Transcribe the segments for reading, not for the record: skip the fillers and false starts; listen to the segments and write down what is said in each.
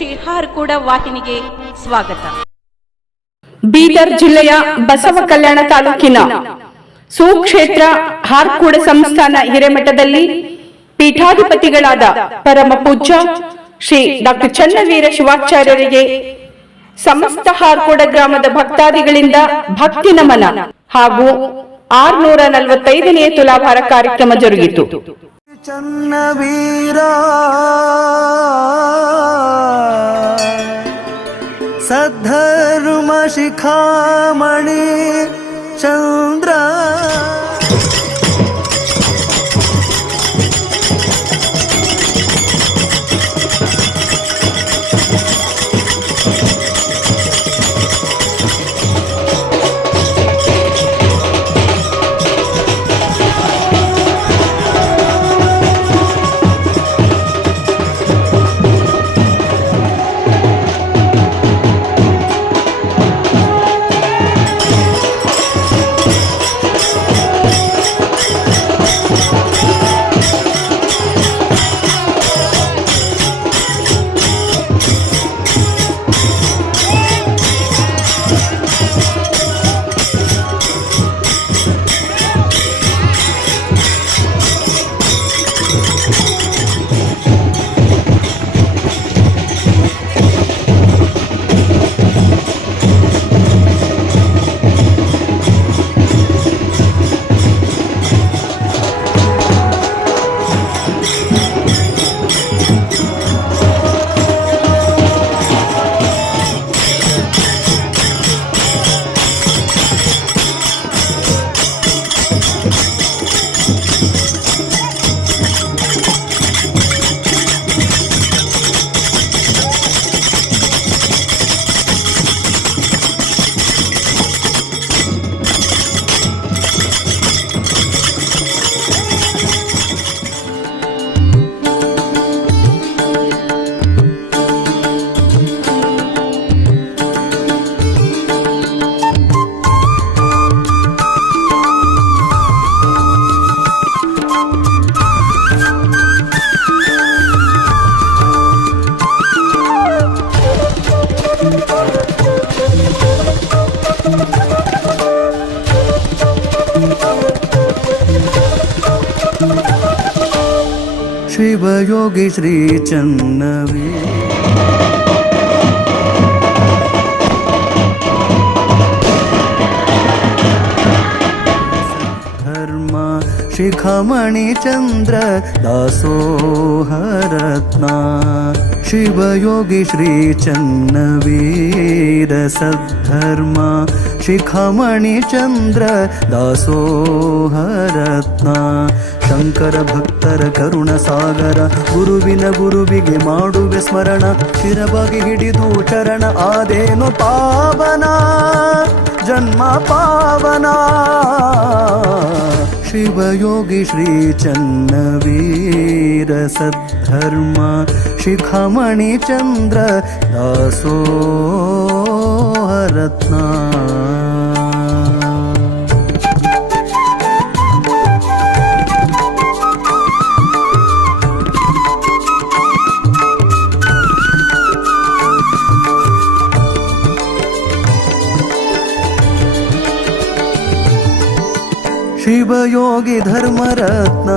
ಶ್ರೀ ಹಾರ್ಕೂಡ ವಾಹಿನಿಗೆ ಸ್ವಾಗತ. ಬೀದರ್ ಜಿಲ್ಲೆಯ ಬಸವ ಕಲ್ಯಾಣ ತಾಲೂಕಿನ ಸುಕ್ಷೇತ್ರ ಹಾರ್ಕೂಡ ಸಂಸ್ಥಾನ ಹಿರೇಮಠದಲ್ಲಿ ಪೀಠಾಧಿಪತಿಗಳಾದ ಪರಮ ಪೂಜ್ಯ ಶ್ರೀ ಡಾಕ್ಟರ್ ಚನ್ನವೀರ ಶಿವಾಚಾರ್ಯರಿಗೆ ಸಮಸ್ತ ಹಾರ್ಕೂಡ ಗ್ರಾಮದ ಭಕ್ತಾದಿಗಳಿಂದ ಭಕ್ತಿ ನಮನ ಹಾಗೂ 645ನೇ ತುಲಾಭಾರ ಕಾರ್ಯಕ್ರಮ ಜರುಗಿತು. ಚನ್ನವೀರ ಸದ್ಧರ್ಮ ಶಿಖಾಮಣಿ ಚಂದ್ರ ಶಿವಯೋಗಿ ಶ್ರೀ ಚನ್ನವೀರ ಧರ್ಮ ಶಿಖಾಮಣಿ ಚಂದ್ರ ದಾಸೋಹರತ್ನ ಶಿವಯೋಗಿ ಶ್ರೀ ಚನ್ನವೀರ ಸದ್ಧರ್ಮ ಶಿಖಾಮಣಿ ಚಂದ್ರ ದಾಸೋಹರತ್ನ ಶಂಕರ ಭಕ್ತರ ಕರುಣ ಸಾಗರ ಗುರುವಿಗೆ ಮಾಡುವೆ ಸ್ಮರಣ ಶಿರಬಾಗಿ ಹಿಡಿದು ಚರಣ ಆದೇನು ಪಾವನ ಜನ್ಮ ಪಾವನ ಶಿವಯೋಗಿ ಶ್ರೀ ಚನ್ನವೀರ ಸದ್ಧರ್ಮ ಶಿಖಾಮಣಿ ಚಂದ್ರ ದಾಸೋಹರತ್ನ ಶಿವಯೋಗಿ ಧರ್ಮರತ್ನ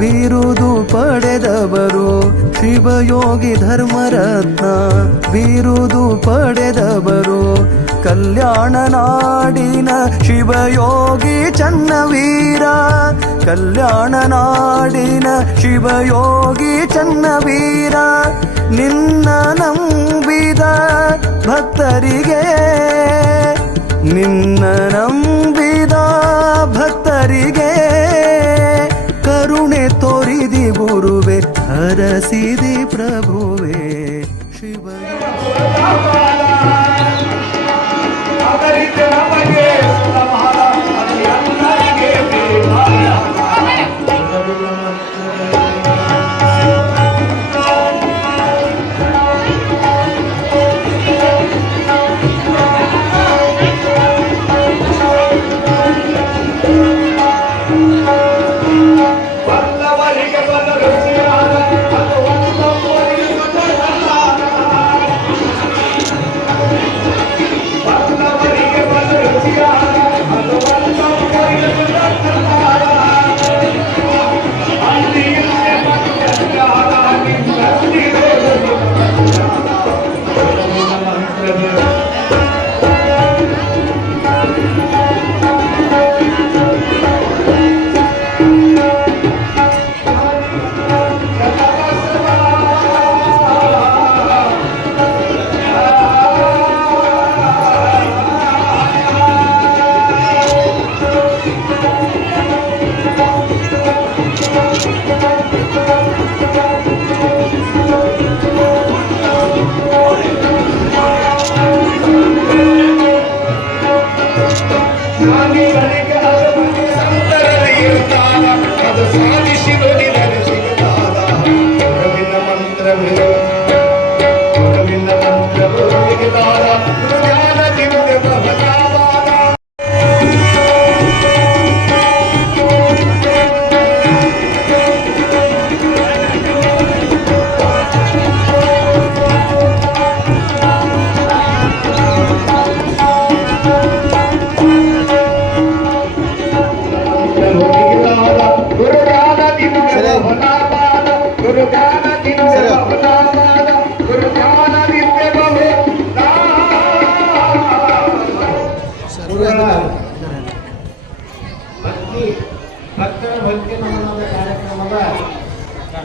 ಬಿರುದು ಪಡೆದವರು ಶಿವಯೋಗಿ ಧರ್ಮರತ್ನ ಬಿರುದು ಪಡೆದವರು ಕಲ್ಯಾಣ ನಾಡಿನ ಶಿವಯೋಗಿ ಚನ್ನವೀರ ಕಲ್ಯಾಣ ನಾಡಿನ ಶಿವಯೋಗಿ ಚನ್ನವೀರ ನಿನ್ನ ನಂಬಿದ ಭಕ್ತರಿಗೆ ನಿನ್ನ ನಂಬಿದ ಭಕ್ತರಿಗೆ ಕರುಣೆ ತೋರಿದಿ ಗುರುವೆ ಹರಸಿದಿ ಪ್ರಭುವೆ ಶಿವ ಭಕ್ತರ ಭಕ್ತಿ ನಮನದ ಕಾರ್ಯಕ್ರಮದ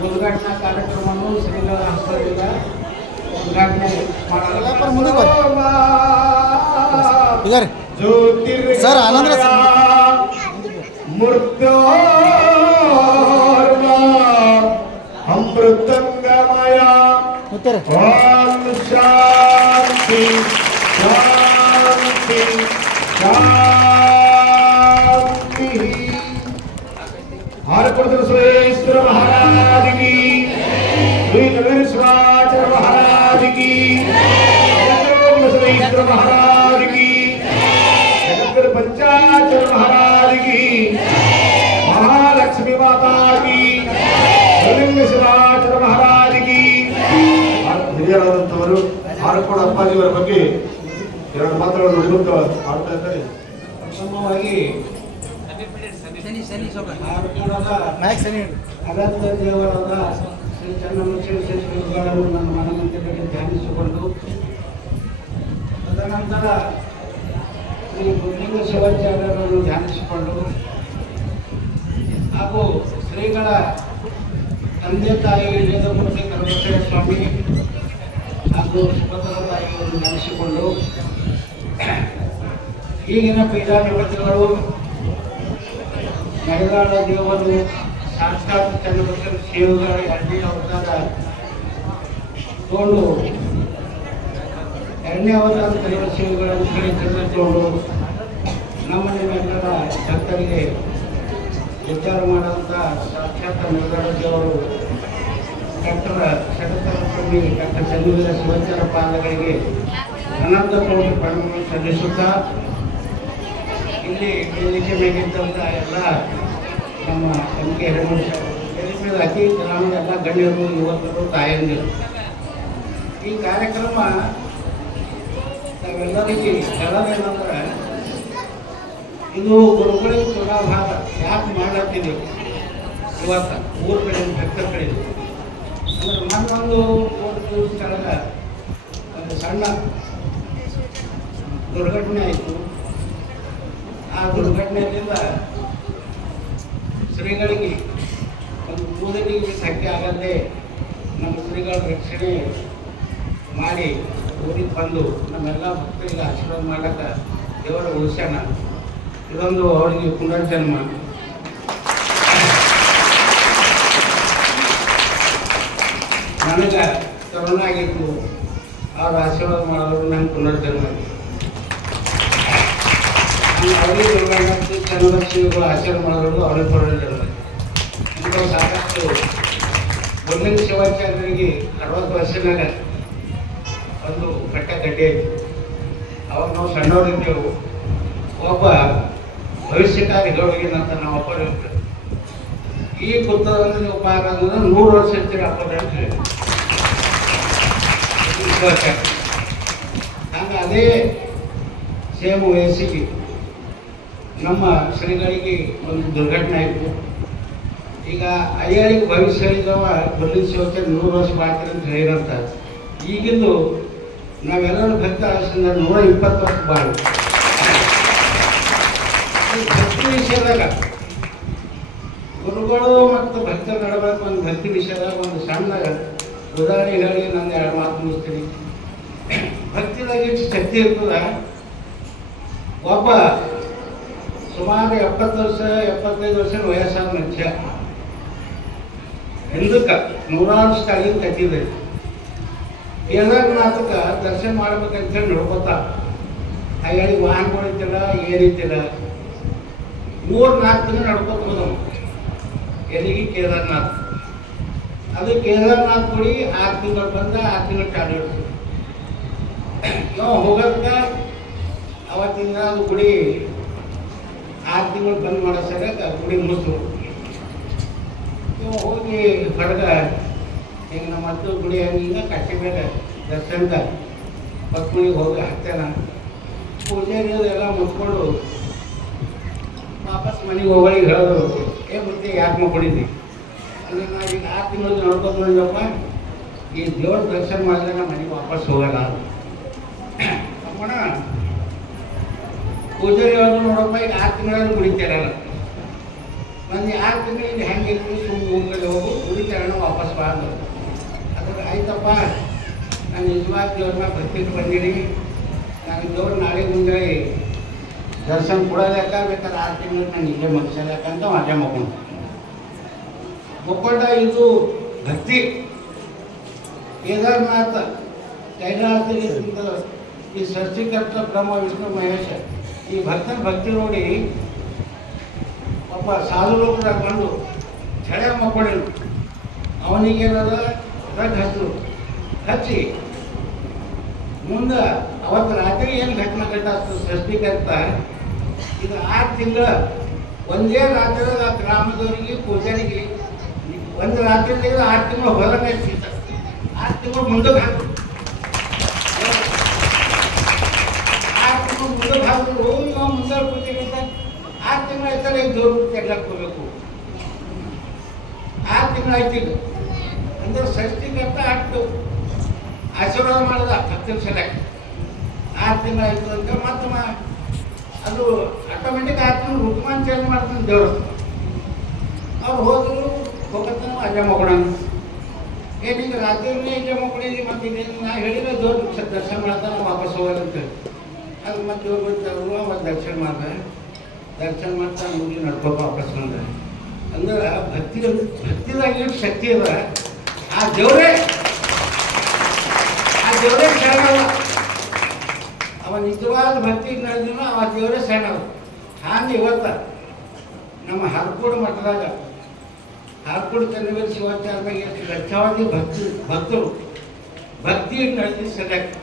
ಉದ್ಘಾಟನಾ ಕಾರ್ಯಕ್ರಮವನ್ನು ಶ್ರೀಗಳ ಹಸ್ತದಿಂದ ಉದ್ಘಾಟನೆ ಸರ್ ಆನಂದ್ರ ಅಮೃತಂಗಮಯ ಓಂ ಶಾಂತಿ ಶಾಂತಿ शांति आरपुर सुरेश्वर महाराज की श्री नवीनेश्वर महाराज की सुरेश्वर महाराज की जगत पंचाचर महाराज की महालक्ष्मी माता की नवीनेश्वर महाराज की ಹಿರಿಯರಾದಂಥವರು ಆರಕೋಡ ಅಪ್ಪಾಜಿಯವರ ಬಗ್ಗೆ ಎರಡು ಮಾತುಗಳನ್ನು ನುಡಿದು ಆಡ್ತಾ ಇದ್ದಾರೆ. ಪ್ರಥಮವಾಗಿ ಅಗತ್ಯ ದೇವರಾದ ಶ್ರೀ ಚನ್ನಮಲ್ಲೇಶ್ವರಗಳನ್ನು ನನ್ನ ಮನಮಂದಿರದಲ್ಲಿ ಧ್ಯಾನಿಸಿಕೊಂಡು ತದನಂತರ ಶ್ರೀ ಗುರುಲಿಂಗ ಶಿವಾಚಾರ್ಯರನ್ನು ಧ್ಯಾನಿಸಿಕೊಂಡು ಹಾಗೂ ಶ್ರೀಗಳ ತಂದೆ ತಾಯಿ ವೇದಮೂರ್ತಿ ಕರಬಸವ ಸ್ವಾಮಿ ಹಾಗೂ ಸುಭದ್ರ ತಾಯಿಯನ್ನು ಧ್ಯಾನಿಸಿಕೊಂಡು ಈಗಿನ ಪೀಠಾಧಿಪತಿಗಳು ಮೈದಾಳ ದೇವರು ಸಾಕ್ಷಾತ್ ಚನ್ನಬಸವ ಶಿವಗಳ ಎರಡನೇ ಅವತಾರ ತಗೊಂಡು ಎರಡನೇ ಅವತಾರ ಚನ್ನಬಸವ ಶಿವಗಳನ್ನು ತೆಗೆದುಕೊಂಡು ನಮ್ಮ ನಿಮ್ಮೆಲ್ಲರ ಭಕ್ತರಿಗೆ ವಿಚಾರ ಮಾಡುವಂಥ ಸಾಕ್ಷಾತ್ ಮೈದಾಳ ದೇವರು ಡಾಕ್ಟರ್ ಶರತ್ಕರ್ಮಿ ಡಾಕ್ಟರ್ ಚನ್ನವೀರ ಶಿವಾಚಾರ್ಯ ಪಾದಗಳಿಗೆ ಅನಂತ ಕೋಟಿ ಪ್ರಣಾಮಗಳನ್ನು ಸಲ್ಲಿಸುತ್ತಾ ಇಲ್ಲಿ ವೇದಿಕೆ ಮೇಲಿದ್ದಂಥ ಎಲ್ಲ ನಮ್ಮ ಎಂ.ಕೆ. ಹಿರೇಮಠ ಮೇಲೆ ಅತಿ ಗ್ರಾಮದ ಎಲ್ಲ ಗಣ್ಯರು ಯುವಕರು ತಾಯಂದಿರು ಈ ಕಾರ್ಯಕ್ರಮ ನಾವೆಲ್ಲರಿಗೆ ಹೇಳೋದೇನಂದ್ರೆ ಇದು ಗುರುಗಳಿಗೆ ಚುನಾವಣೆ ಯಾಕೆ ಮಾಡತ್ತೀವಿ ಇವತ್ತು ಊರ ಕಡೆ ಭಕ್ತರ ಕಡೆ ಅಂದ್ರೆ ಮತ್ತೊಂದು 3 ದಿವಸ ಕೆಳಗ ಒಂದು ಸಣ್ಣ ದುರ್ಘಟನೆ ಆಯಿತು. ಆ ದುರ್ಘಟನೆಯಿಂದ ಶ್ರೀಗಳಿಗೆ ಒಂದು ಕೂದಲಿಗೆ ಧಕ್ಕೆ ಆಗದೆ ನಮ್ಮ ಶ್ರೀಗಳ ರಕ್ಷಣೆ ಮಾಡಿ ಊರಿಗೆ ಬಂದು ನಮ್ಮೆಲ್ಲ ಭಕ್ತರಿಗೆ ಆಶೀರ್ವಾದ ಮಾಡಕ್ಕೆ ದೇವರ ಉಳಿಸ್ಯಾನ. ಇದೊಂದು ಅವರಿಗೆ ಪುನರ್ಜನ್ಮ. ನನಗೆ ಕರೋನಾ ಆಗಿತ್ತು, ಅವ್ರ ಆಶೀರ್ವಾದ ಮಾಡೋರು ನಂಗೆ ಪುನರ್ಜನ್ಮ. ಅವರಿಗೆ ದುರ್ಗಾಂತಿ ಚನ್ನಲಕ್ಷ್ಮಿಗಳು ಆಚರಣೆ ಮಾಡೋದು ಅವ್ರಿಗೆ ಪುನರ್ಜನ್ಮ. ಇಂಥ ಸಾಕಷ್ಟು ಗುರುಲಿಂಗ ಶಿವಾಚಾರ್ಯರಿಗೆ 60 ವರ್ಷನಾಗ ಒಂದು ಕಟ್ಟ ಗಡ್ಡೆ ಆಯಿತು. ಅವಾಗ ನಾವು ಸಣ್ಣವರಿದ್ದೆವು. ಒಬ್ಬ ಭವಿಷ್ಯಕಾರಿ ಗೌಡಿಗಿನಂತ ನಾವು ಒಬ್ಬರು ಇರ್ತೇವೆ. ಈ ಪುಸ್ತಕದಲ್ಲಿ ನೀವು ಪಾರ ಅಂದ್ರೆ 100 ವರ್ಷ ಇರ್ತೀರಿ ಅಪ್ಪರ ಹಂಗೆ ಅದೇ ಸೇಮ್ ವಯಸ್ಸಿಗೆ ನಮ್ಮ ಶ್ರೀಗಳಿಗೆ ಒಂದು ದುರ್ಘಟನೆ ಆಯಿತು. ಈಗ ಅಯ್ಯರಿಗೆ ಭವಿಷ್ಯ ಇದ್ದವ ಗುರುಲಿಂಗ ಶಿವಾಚಾರ್ಯ 100 ವರ್ಷ ಬಾಳ್ತಾರೆ ಅಂತ ಹೇಳಿರಂತ. ಈಗಿಂದು ನಾವೆಲ್ಲರೂ ಭಕ್ತ ಆಶಿಂದ 120 ವರ್ಷ ಬಾಳು. ಭಕ್ತಿ ವಿಷಯದಾಗ ಗುರುಗಳು ಮತ್ತು ಭಕ್ತರ ನಡುವೆ ಒಂದು ಭಕ್ತಿ ವಿಷಯದಾಗ ಒಂದು ಸಣ್ಣ ಉದಾಹರಣೆ ಹೇಳಿ ನಾನು 2 ಮಾತು ಮುಗಿಸ್ತೀನಿ. ಭಕ್ತಿದಾಗ ಎಷ್ಟು ಶಕ್ತಿ ಇರ್ತದ. ಒಬ್ಬ ಸುಮಾರು 70 ವರ್ಷ 75 ವರ್ಷ ವಯಸ್ಸಾದ ಮನುಷ್ಯ ಹಿಂದಕ್ಕೆ 100 ಸ್ಥಳೀಯ ಕಟ್ಟಿದೆ. ಕೇದಾರನಾಥಕ್ಕೆ ದರ್ಶನ ಮಾಡ್ಬೇಕಂತ ಹೇಳಿ ನೋಡ್ಕೊತ ಹಾಗಾಗಿ ವಾಹನಗಳಿದ್ದಿಲ್ಲ, ಏನಿದ್ದಿಲ್ಲ. 3-4 ದಿನ ನಡ್ಕೊತ ಹೋದವು ಎಲ್ಲಿಗೆ ಕೇದಾರನಾಥ್. ಅದು ಕೇದಾರನಾಥ್ ಗುಡಿ 6 ತಿಂಗಳು ಬಂದ 6 ತಿಂಗಳು ಚಾಲು ಇರ್ತದೆ. ಇವ ಹೋಗಕ್ಕ ಅವತ್ತಿಂದ ಅದು ಗುಡಿ 6 ತಿಂಗಳು ಬಂದ್ ಮಾಡೋ ಸರಿಯಾಗ ಗುಡಿ ಮುಚ್ಚು. ಇವ ಹೋಗಿ ಹೊರಗೆ ಈಗ ನಮ್ಮ ಹತ್ತು ಗುಡಿ ಹಂಗಿಂಗ ಕಟ್ಟಿ ಮೇಲೆ ದರ್ಶನದ ಪತ್ಮನಿಗೆ ಹೋಗಿ ಹತ್ತೇನ ಪೂಜಾರಿ ಎಲ್ಲ ಮುಚ್ಕೊಂಡು ವಾಪಸ್ ಮನೆಗೆ ಹೋಗಿ ಹೇಳಿದ್ರು, ಮತ್ತೆ ಯಾಕೆ ಮಕ್ಕೊಂಡಿದ್ದಿ ಅಂದರೆ ನಾವು ಈಗ 6 ತಿಂಗಳು ನೋಡ್ಕೊಂಡು ಬಂದಪ್ಪ, ಈ ದೇವ್ರ ದರ್ಶನ ಮಾಡಿದ್ರೆ ನಮ್ಮ ಮನೆಗೆ ವಾಪಸ್ ಹೋಗಲ್ಲ. ಅಮ್ಮಣ ಪೂಜಾರಿ ಹೇಳಿದ್ರು, ನೋಡಪ್ಪ ಈಗ 6 ತಿಂಗಳಲ್ಲಿ ಕುಡಿತಾರಲ್ಲ, ಒಂದು 6 ತಿಂಗಳಿಗೆ ಹೆಂಗಿರ್ತೀವಿ ಸುಮ್ಮನೆ ಊರಲ್ಲಿ ಹೋಗು ಕುಡಿತಾರಣ ವಾಪಸ್ ಬಾ ಅಂದರು. ಅದಕ್ಕೆ ಆಯ್ತಪ್ಪ, ನಾನು ನಿಜವಾದ ದೇವ್ರನ್ನ ಬರ್ತಿಟ್ಟು ಬಂದೀನಿ, ನಾನು ದೇವ್ರು ನಾಳೆ ಮುಂದೆ ದರ್ಶನ ಕೊಡೋದಕ್ಕ ಬೇಕಾದ್ರೆ 6 ತಿಂಗಳು ನಾನು ಇಲ್ಲೇ ಮಗ್ಸೋದಕ್ಕಂತ ಅಲ್ಲೇ ಮಕ್ಕೊಂಡ. ಇದು ಭಕ್ತಿ. ಕೇದಾರನಾಥ ಕೈಲಾಸ ಈ ಸೃಷ್ಟಿಕರ್ತ ಬ್ರಹ್ಮ ವಿಷ್ಣು ಮಹೇಶ ಈ ಭಕ್ತನ ಭಕ್ತಿ ನೋಡಿ ಒಬ್ಬ ಸಾಧು ಲೋಕದಾಗ ಬಂದು ಝಳೆ ಮಕ್ಕೊಂಡಿರು. ಅವನಿಗೇನದ ರಗ್ ಹಚ್ಚಿ ಮುಂದೆ ಅವತ್ತು ರಾತ್ರಿ ಏನು ಘಟನೆ ಘಟಾಗ್ತದೆ ಸೃಷ್ಟಿಕರ್ತ ಇದು 6 ತಿಂಗಳ ಒಂದೇ ರಾತ್ರಿದಾಗ ಆ ಗ್ರಾಮದವರಿಗೆ ಪೂಜಾರಿಗೆ ಒಂದು ರಾತ್ರಿಯಲ್ಲಿ 6 ತಿಂಗಳು ಹೊರಗೆ 6 ತಿಂಗಳು ಮುಂದಕ್ಕೆ ಹಾಕಿದ್ರು. 6 ತಿಂಗಳು ಮುಂದಕ್ಕೆ ಹಾಕಿದ್ರು. ನಾವು ಮುಂದೆ ಪೂಜೆಗೆ 6 ತಿಂಗಳು ಆಯ್ತಲ್ಲ ಈಗ ದೇವ್ರ ತೆಗ್ಲಕ್ಕೆ ಹೋಗ್ಬೇಕು. 6 ತಿಂಗಳು ಆಯ್ತು. ಅಂದ್ರೆ ಸೃಷ್ಟಿಕರ್ತ ಅಷ್ಟು ಆಶೀರ್ವಾದ ಮಾಡಿದ ಭಕ್ತರ ಸಲಕ್ಕೆ 6 ತಿಂಗಳು ಆಯಿತು ಅಂತ ಮತ್ತೆ ಅದು ಆಟೋಮೆಟಿಕ್ 6 ತಿಂಗಳು ಋತುಮಾನ ಚೇಂಜ್ ಮಾಡ್ತಾನೆ ದೇವರು. ಅವ್ರು ಹೋದ್ರು ಹೋಗತ್ತಾನ ಅಲ್ಲೇ ಮಗೋಣ. ಏನೀಗ ರಾತ್ರಿ ಇಲ್ಲೇ ಮಕ್ಕೊಂಡಿದ್ವಿ, ಮತ್ತೆ ಈಗ ನಾ ಹೇಳಿದ್ರೆ ದೇವ್ರ ದರ್ಶನ ಮಾಡ್ತಾನೆ ವಾಪಸ್ ಹೋಗೋದಂತ. ಅದು ಮತ್ತೆ ದೇವ್ರು ಬರ್ತಾರು ಮತ್ತು ದರ್ಶನ ದರ್ಶನ ಮಾಡ್ತಾ ಮುಗಿ ನಡ್ಕೊಂಡು ವಾಪಸ್ ಬಂದ್ರೆ ಅಂದ್ರೆ ಭಕ್ತಿದಾಗ ಏನು ಶಕ್ತಿ ಅದ. ಆ ದೇವರೇ ಶರಣವ. ಅವ ನಿಜವಾದ ಭಕ್ತಿ ನಡೆದಿನ ಅವ ದೇವರೇ ಶರಣವ. ಹಾಗೆ ಇವತ್ತ ನಮ್ಮ ಹರ್ಕೋಡು ಮಠದಾಗ ಹಾರ್ಕೋಡು ಚನ್ನವೀರ ಶಿವಾಚಾರ್ಯದಾಗ ಎಷ್ಟು ಲಕ್ಷಾವಧಿ ಭಕ್ತರು ಭಕ್ತಿ ನಡೆದಿ ಸೆಲೆಕ್ಟ್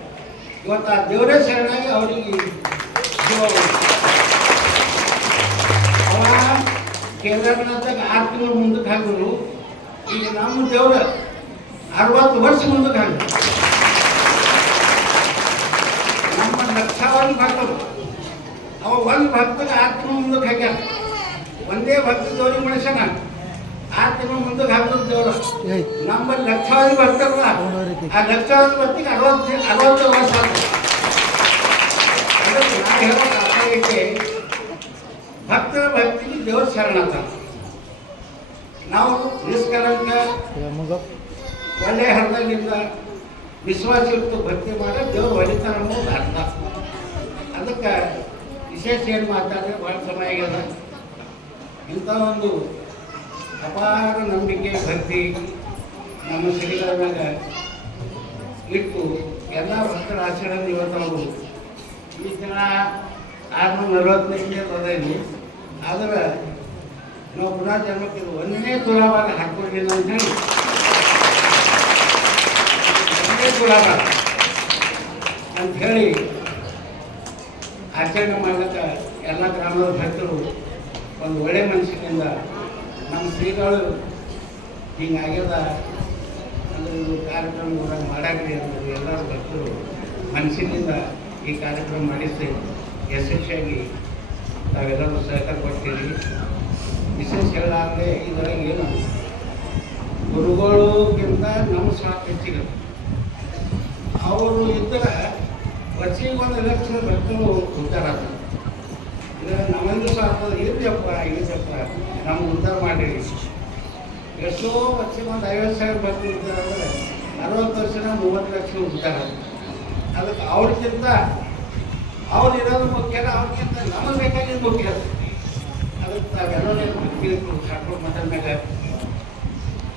ಇವತ್ತು ಆ ದೇವರೇ ಶರಣಾಗಿ ಅವರಿಗೆ ಅವ ಕೇದಾರನಾಥಾಗ 6 ತಿಂಗಳು ಮುಂದಕ್ಕೆ ಹಾಕಿದ್ರು. ಈಗ ನಮ್ಮ ದೇವ್ರ 60 ವರ್ಷ ಮುಂದಕ್ಕೆ ಹಾಕಿದ್ರು. ನಮ್ಮ ಲಕ್ಷಾವಧಿ ಭಕ್ತರು ಅವ ಒಂದು ಭಕ್ತಗೆ 6 ತಿಂಗಳು ಮುಂದಕ್ಕೆ ಹಾಕ್ಯಾರ. ಒಂದೇ ಭಕ್ತ ದೇವ್ರಿಗೆ ಮನುಷ್ಯನ 6 ತಿಂಗಳು ಮುಂದಕ್ಕೆ ಹಾಕಿದ್ರು ದೇವ್ರು. ನಮ್ಮ ಲಕ್ಷಾವಧಿ ಭಕ್ತರು ಆ ಲಕ್ಷಾವಧಿ ಭಕ್ತಿಗೆ 60 ವರ್ಷ ಆಗ್ತದೆ. ಅದಕ್ಕೆ ನಾ ಹೇಳೋ ಅರ್ಥಕ್ಕೆ ಭಕ್ತರ ಭಕ್ತಿಗೆ ದೇವ್ರ ಶರಣತ. ನಾವು ನಿಷ್ಕಲಂಕ ಒಳ್ಳೆಯ ಹೃದಯದಿಂದ ವಿಶ್ವಾಸ ಇಟ್ಟು ಭಕ್ತಿ ಮಾಡಿ ದೇವ್ರು ಹೊಲಿತಾರ ಅನ್ನೋದು ಅರ್ಥ. ಅದಕ್ಕೆ ವಿಶೇಷ ಏನು ಮಾತಾಡಿದ್ರೆ ಭಾಳ ಸಮಯ ಆಗ್ಯದ. ಇಂಥ ಒಂದು ಅಪಾರ ನಂಬಿಕೆ ಭಕ್ತಿ ನಮ್ಮ ಶ್ರೀಗಳ ಮೇಲೆ ಇಟ್ಟು ಎಲ್ಲ ಭಕ್ತರ ಆಚರಣೆ ಇವತ್ತು ಅವರು ಈ ದಿನ 645 ಅದಾಗಿ ಆದ್ರೆ ನಾವು ಪುನಃ ಜನ್ಮಕ್ಕೆ 1ನೇ ತುಲಾಭಾರ ಹಾಕೊಂಡಿಲ್ಲ ಅಂತ ಹೇಳಿ 1ನೇ ತುಲಾಭಾರ ಅಂಥೇಳಿ ಆಚರಣೆ ಮಾಡ್ಲಿಕ್ಕೆ ಎಲ್ಲ ಗ್ರಾಮದ ಭಕ್ತರು ಒಂದು ಒಳ್ಳೆ ಮನಸ್ಸಿನಿಂದ ನಮ್ಮ ಶ್ರೀಗಳು ಹಿಂಗಾಗ್ಯದ ಅಂದರೆ ಕಾರ್ಯಕ್ರಮ ಮಾಡಾಕ್ರಿ ಅನ್ನೋದು ಎಲ್ಲರೂ ಭಕ್ತರು ಮನಸ್ಸಿನಿಂದ ಈ ಕಾರ್ಯಕ್ರಮ ಮಾಡಿಸಿ ಯಶಸ್ವಿಯಾಗಿ ತಾವೆಲ್ಲರೂ ಸಹಕಾರ ಕೊಡ್ತೀರಿ. ವಿಶೇಷ ಹೇಳಾಗಲೇ ಇದರೊಳಗೆ ಏನು ಗುರುಗಳಿಗಿಂತ ನಮ್ಮ ಸ್ವಾರ್ಥ ಹೆಚ್ಚಿಗೆ ಅವರು ಇದ್ದರೆ ವರ್ಷಿಗೆ 1 ಲಕ್ಷ ಭಕ್ತರು ಉದ್ಧಾರ ಆಗ್ತದೆ. ಇದರ ನಮ್ಮಲ್ಲಿ ಸ್ವಾರ್ಥ ಇರ್ಜಪ್ಪ ನಮ್ಗೆ ಉದ್ಧಾರ ಮಾಡಿರಿ. ಎಷ್ಟೋ ವರ್ಷಕ್ಕೆ 50,000 ಭಕ್ತರು ಉದ್ಧಾರ ಅಂದರೆ 60 ವರ್ಷನ 30 ಲಕ್ಷ ಉದ್ಧಾರ. ಅದಕ್ಕೆ ಅವ್ರಿಗಿಂತ ಅವ್ರು ಇರೋದು ಮುಖ್ಯ, ಅವ್ರಿಗಿಂತ ನಮಗೆ ಬೇಕಾಗಿದ್ದು ಮುಖ್ಯ. ಅದಕ್ಕೆ ತಾವೆಲ್ಲರೂ ಭಕ್ತಿ ಸಾಕು ಮಠದ ಮೇಲೆ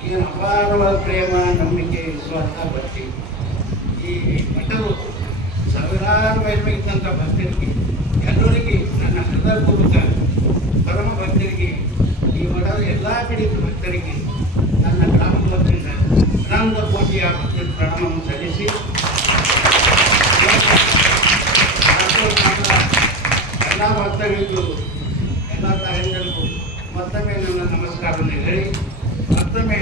ಏನು ಅಪಾರವಾದ ಪ್ರೇಮ, ನಂಬಿಕೆ, ವಿಶ್ವಾಸ, ಭಕ್ತಿ ಈ ಮಠವು ಸಾವಿರಾರು ವೈದ್ಯಂಥ ಭಕ್ತರಿಗೆ ಎಲ್ಲರಿಗೆ ನನ್ನ ಹೃದಯಪೂರ್ವಕ ಪರಮ ಭಕ್ತರಿಗೆ ಈ ಮಠದ ಎಲ್ಲ ಕಡೆ ಭಕ್ತರಿಗೆ ನನ್ನ ಗ್ರಾಮದ ವತಿಯಿಂದ 11 ಕೋಟಿಯ ಭಕ್ತರ ಪ್ರಣಾಮವನ್ನು ಸಲ್ಲಿಸಿ ಭಕ್ತರಿಗೂ ಎಲ್ಲ ತಾಯಂದಿರಿಗೂ ಮತ್ತೊಮ್ಮೆ ನನ್ನ ನಮಸ್ಕಾರವನ್ನು ಹೇಳಿ ಮತ್ತೊಮ್ಮೆ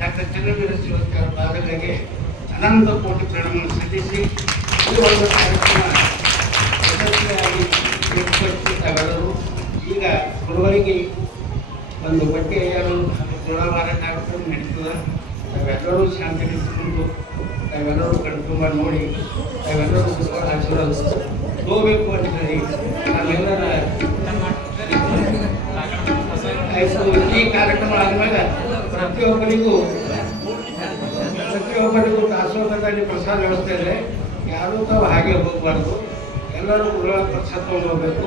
ಡಾಕ್ಟರ್ ಚನ್ನವೀರ ಶಿವಸ್ಕರ ಪಾದಗಳಿಗೆ ಅನಂತ ಕೋಟಿ ಪ್ರಣಾಮವನ್ನು ಸಲ್ಲಿಸಿ ಈ ಒಂದು ಕಾರ್ಯಕ್ರಮ ಯಶಸ್ವಿಯಾಗಿ ಏರ್ಪಡಿಸಿದ್ದಾಗಲೂ ಈಗ ಗುರುವರಿಗೆ ಒಂದು ಬಟ್ಟೆಯರು ತುಳಾವಾರ ಕಾರ್ಯಕ್ರಮ ನಡೀತದೆ. ತಾವೆಲ್ಲರೂ ಶಾಂತಿ ನಿಂತುಕೊಂಡು ತಾವೆಲ್ಲರೂ ಕಣ್ತುಂಬ ನೋಡಿ ತಾವೆಲ್ಲರೂ ಗುರುಗಳ ಆಶೀರ್ವಾದ ಹೋಗಬೇಕು ಅಂತ ಹೇಳಿ ನಾವೆಲ್ಲರ ಆಯಿತು. ಈ ಕಾರ್ಯಕ್ರಮ ಆದಮೇಲೆ ಪ್ರತಿಯೊಬ್ಬರಿಗೂ ದಾಸೋಹದಲ್ಲಿ ಪ್ರಸಾದ ವ್ಯವಸ್ಥೆ ಇದೆ. ಯಾರೂ ತಾವು ಹಾಗೆ ಹೋಗಬಾರ್ದು, ಎಲ್ಲರೂ ಗುರುಗಳ ಪ್ರಸಾದ ತಗೊಂಡು ಹೋಗಬೇಕು.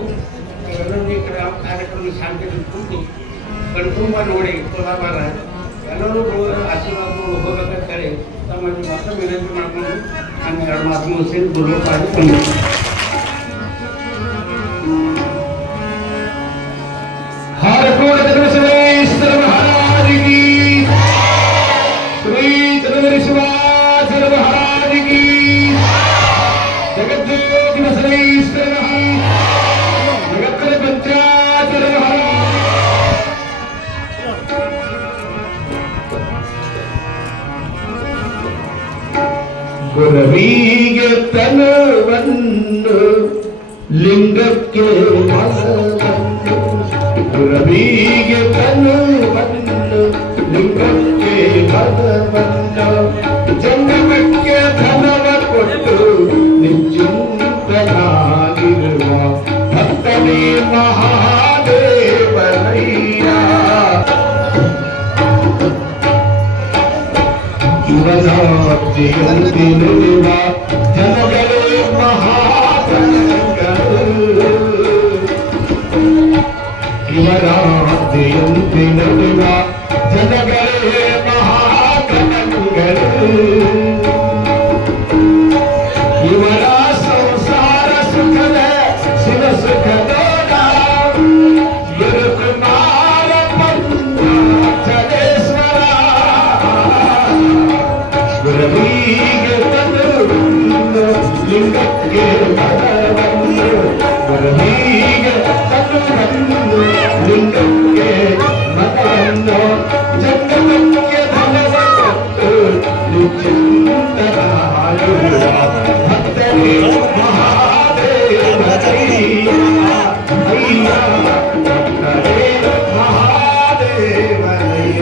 ನಾವೆಲ್ಲರೂ ಈ ಕಾರ್ಯಕ್ರಮ ಶಾಂತಿ ನಿಂತು ಕಣ್ತುಂಬ ನೋಡಿ ತುಲಾಭಾರ ಎಲ್ಲರೂ ಆಶೀರ್ವಾದ ಹೋಗಬೇಕಂತ ಹೇಳಿ ತಮ್ಮಲ್ಲಿ ಮತ್ತೊಮ್ಮೆ ವಿನಂತಿ ಮಾಡಿಕೊಂಡು ನಾನು ಎರಡು ಮಾತು ಮುಗಿಸಿ ಗುರು ಪಾಡಿಕೊಂಡು ಗುರವಿಗೆ ತನವನ್ನು ಲಿಂಗಕ್ಕೆ ಮನವನ್ನು ಗುರವಿಗೆ ತನವನ್ನು ಲಿಂಗಕ್ಕೆ ಮನವನ್ನು ಜಂಗಮಕ್ಕೆ ಧನವ ಕೊಟ್ಟು ನಿಶ್ಚಿಂತನಾಗಿರುವ ಭಕ್ತನೇ ಮಹಾದೇವನಯ್ಯ. ಇವನಾಪ್ತಿಯಂತೆ ನುಡಿವ ಜನಗಳೇ ಮಹಾಜನಗಳು ಇವನಾಪ್ತಿಯಂತೆ ನುಡಿವ ಜನಗಳೇ ಮಹಾಜನಗಳು ಇವರ ಸಂಸಾರ ಸುಖದ ಶಿವ ಸುಖದ ಗುರುಕುಮಾರ ಪಂಚಾಚಲೇಶ್ವರ ಗುರವಿಗೆ ತನುವನ್ನು ಲಿಂಗಕ್ಕೆ ಮನವನ್ನು ಗುರವಿಗೆ ತನುವನ್ನು ಲಿಂಗಕ್ಕೆ ಮನವನ್ನು ಜಂಗಮಕ್ಕೆ ಧನವ ಕೊಟ್ಟು ನಿಶ್ಚಿಂತನಾಗಿರುವ ಭಕ್ತರೇ ಮಹಾದೇವನಯ್ಯ ಅಯ್ಯ ಭಕ್ತರೇ ಮಹಾದೇವನಯ್ಯ.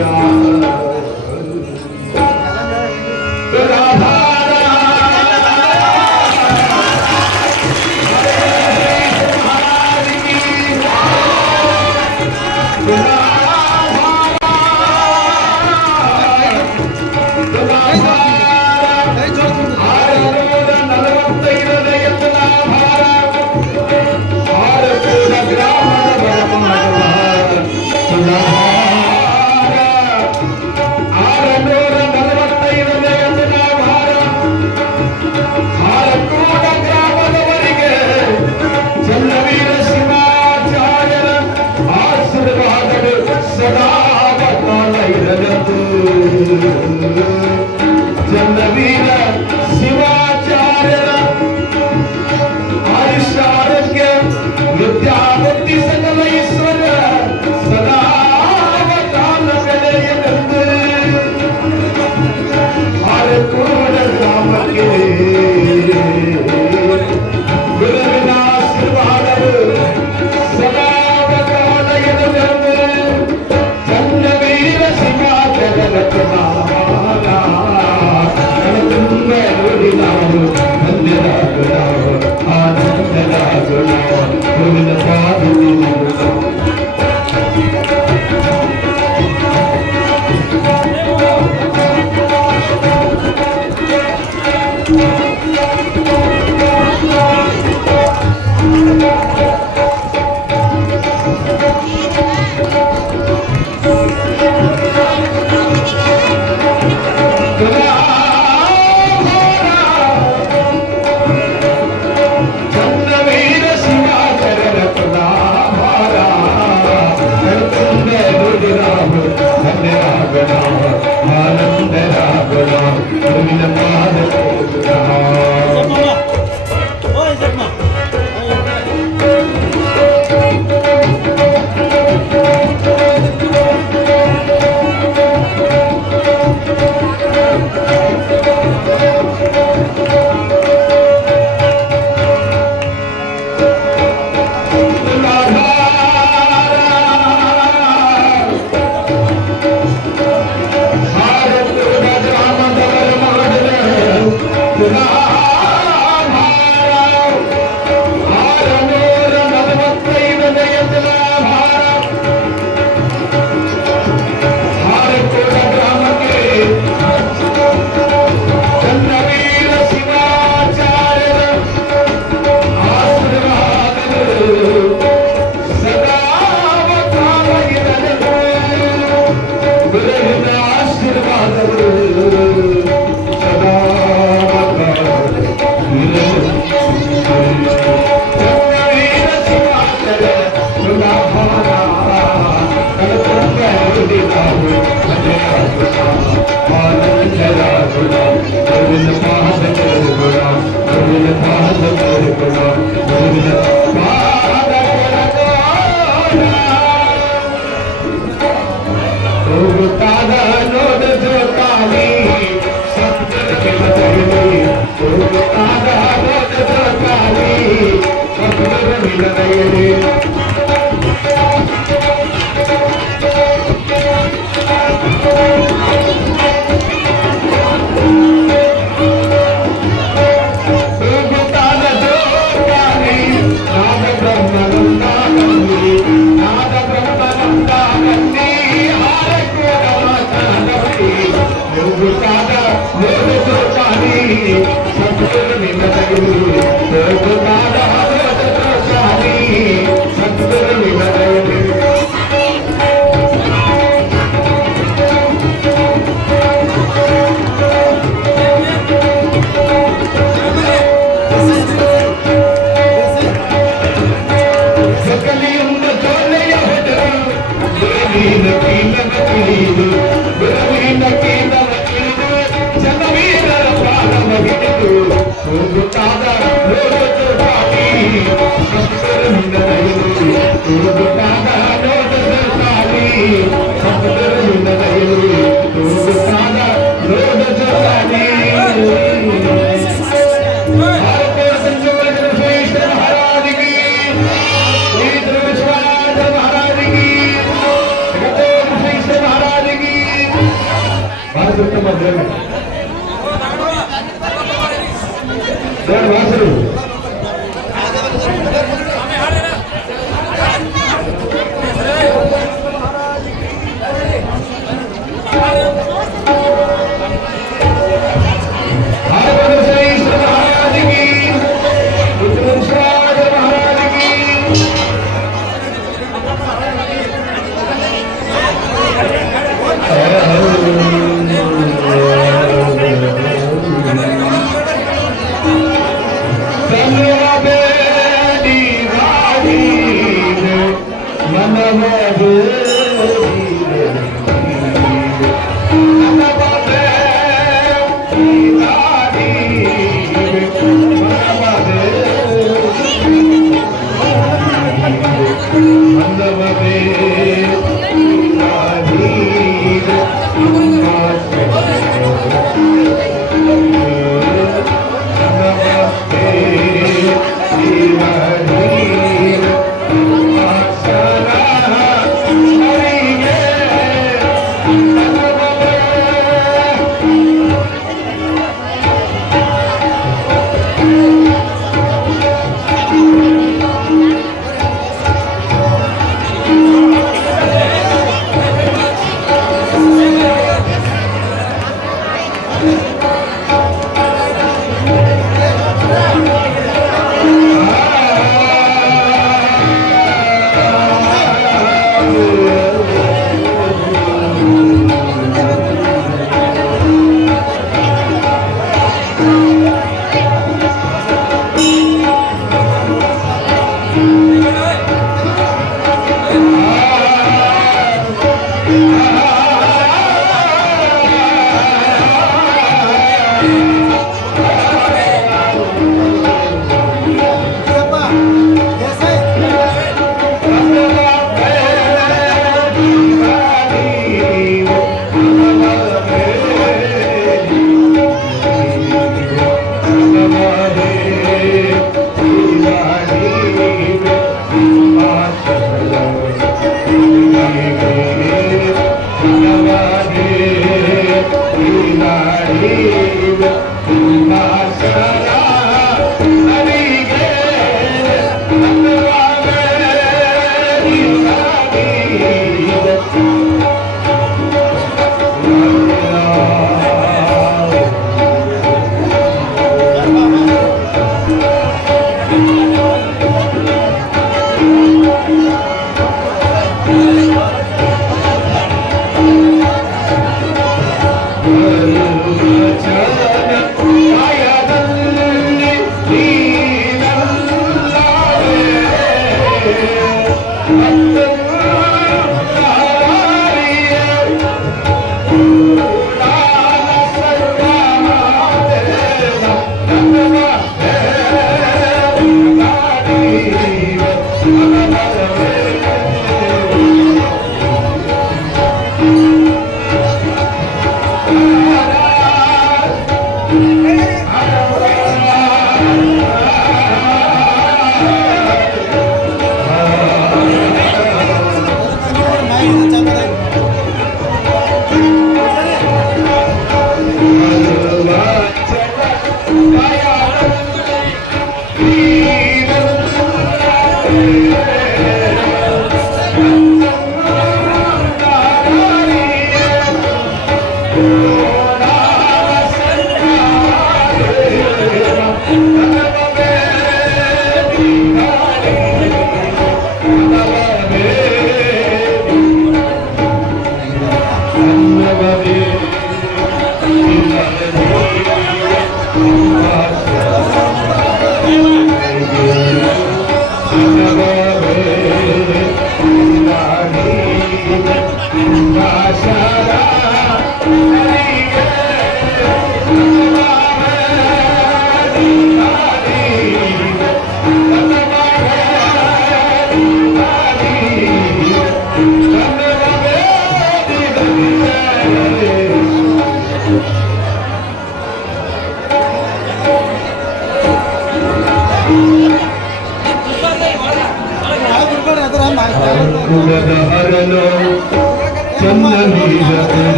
ಚನ್ನವೀರ ಶಿವಾಚಾರ್ಯರ ಆಯುಷ್ಯಾರೋಗ್ಯ ವಿದ್ಯಾಬುದ್ಧಿ ಸಕಲ ಈಶ್ವರ ಸದಾ ಕಾಲ ಬೆಳೆಯಲೆಂದು ಹಾರಕೋಡ ಗ್ರಾಮಕ್ಕೆ ಗುರುವಿನ ಆಶೀರ್ವಾದವು ಸದಾ ಕಾಲ ಎದೆಲೆಂದು ಚನ್ನವೀರ ಶಿವಾಚಾರ್ಯರ ಆನಂದ Thank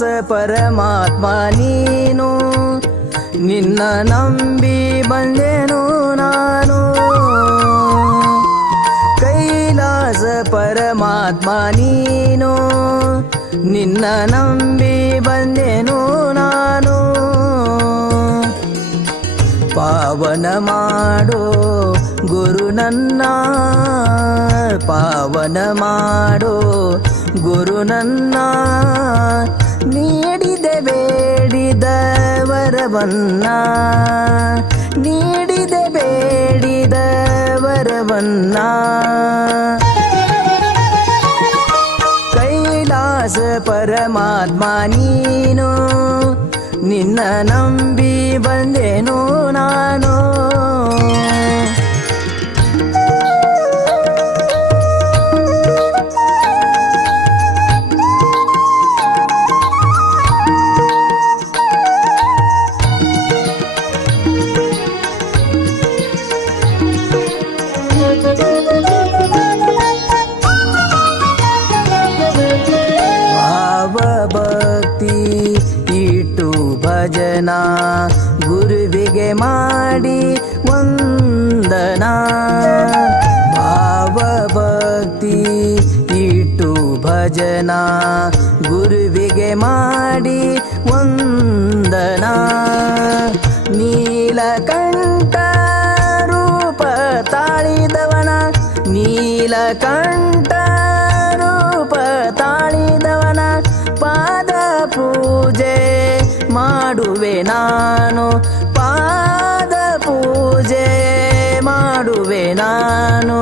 ಪರಮಾತ್ಮ ನೀನು ನಿನ್ನ ನಂಬಿ ಬಂದೆನು ನಾನು ಕೈಲಾಸ ಪರಮಾತ್ಮ ನೀನು ನಿನ್ನ ನಂಬಿ ಬಂದೆನು ನಾನು ಪಾವನ ಮಾಡೋ ಗುರು ನನ್ನ ಪಾವನ ಮಾಡೋ ಗುರು ನನ್ನ ನೀಡಿದೆ ಬೇಡಿದ ವರವನ್ನ ನೀಡಿದೆ ಬೇಡಿದ ವರವನ್ನ ಕೈಲಾಸ ಪರಮಾತ್ಮ ನೀನು ನಿನ್ನ ನಂಬಿ ಬಂದೆನು ನಾನು ಭಜನ ಗುರುವಿಗೆ ಮಾಡಿ ವಂದನ ಭಾವ ಭಕ್ತಿ ಇಟ್ಟು ಭಜನ ಗುರುವಿಗೆ ಮಾಡಿ ವಂದನ ನೀಲಕಂಠ ರೂಪ ತಾಳಿದವನ ನೀಲಕಂಠ ರೂಪ ತಾಳಿದವನ ಪಾದ ಪೂಜೆ ಮಾಡುವೆ ನಾನು ಪಾದ ಪೂಜೆ ಮಾಡುವೆ ನಾನು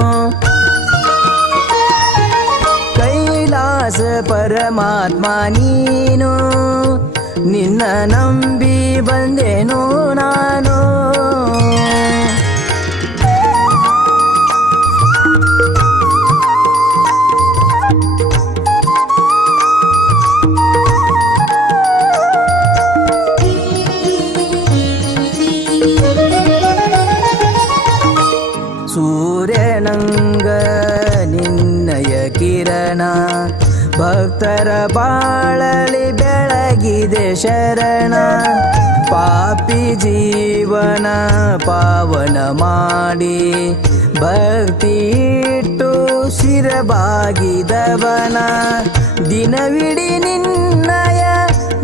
ಕೈಲಾಸ ಪರಮಾತ್ಮ ನೀನು ನಿನ್ನ ನಂಬಿ ಬಂದೆನು ನಾನು ಸೂರ್ಯನಂಗ ನಿನ್ನಯ ಕಿರಣ ಭಕ್ತರ ಬಾಳಲಿ ಬೆಳಗಿದೆ ಶರಣ ಪಾಪಿ ಜೀವನ ಪಾವನ ಮಾಡಿ ಭಕ್ತಿ ಇಟ್ಟು ಶಿರಬಾಗಿದವನ ದಿನವಿಡಿ ನಿನ್ನಯ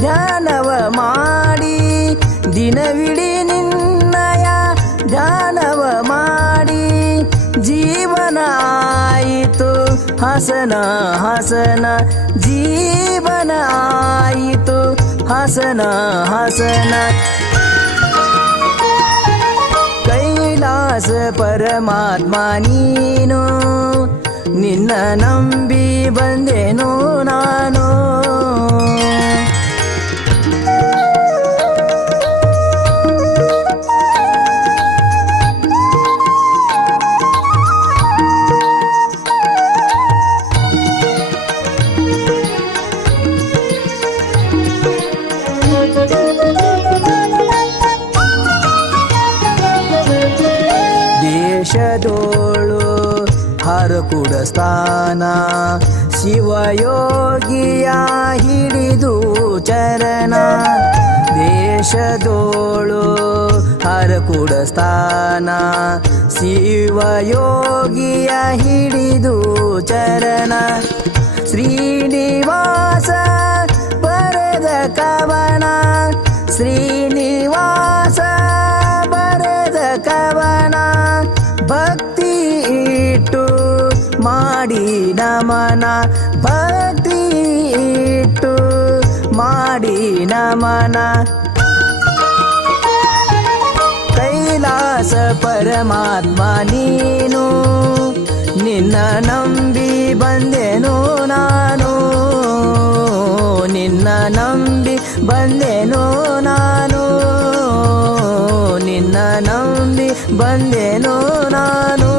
ಧ್ಯಾನವ ಮಾಡಿ ದಿನವಿಡಿ ನಿನ್ನಯ ಧ್ಯಾನವ ಮಾಡಿ ಜೀವನ ಆಯಿತು ಹಸನ ಹಸನ ಜೀವನ ಆಯಿತು ಹಸನ ಹಸನ ಕೈಲಾಸ ಪರಮಾತ್ಮ ನೀನು ನಿನ್ನ ನಂಬಿ ಬಂದೆನು ನಾನು ದೇಶದೋಳು ಹರಕುಡ ಸ್ಥಾನ ಶಿವಯೋಗಿಯ ಹಿಡಿದು ಚರಣ ದೇಶದೋಳು ಹರಕುಡ ಸ್ಥಾನ ಶಿವಯೋಗಿಯ ಹಿಡಿದು ಚರಣ ಶ್ರೀನಿವಾಸ ಬರೆದ ಕವನ ಶ್ರೀನಿವಾಸ ಬರೆದ ಕವನ ಭಕ್ತಿ ಇಟ್ಟು ಮಾಡಿ ನಮನ ಭಕ್ತಿ ಇಟ್ಟು ಮಾಡಿ ನಮನ ಕೈಲಾಸ ಪರಮಾತ್ಮ ನೀನು ನಿನ್ನ ನಂಬಿ ಬಂದೆನು ನಾನು ನಿನ್ನ ನಂಬಿ ಬಂದೆನು ನಾನು ನಿನ್ನ ನಂಬಿ ಬಂದೆನು ನಾನು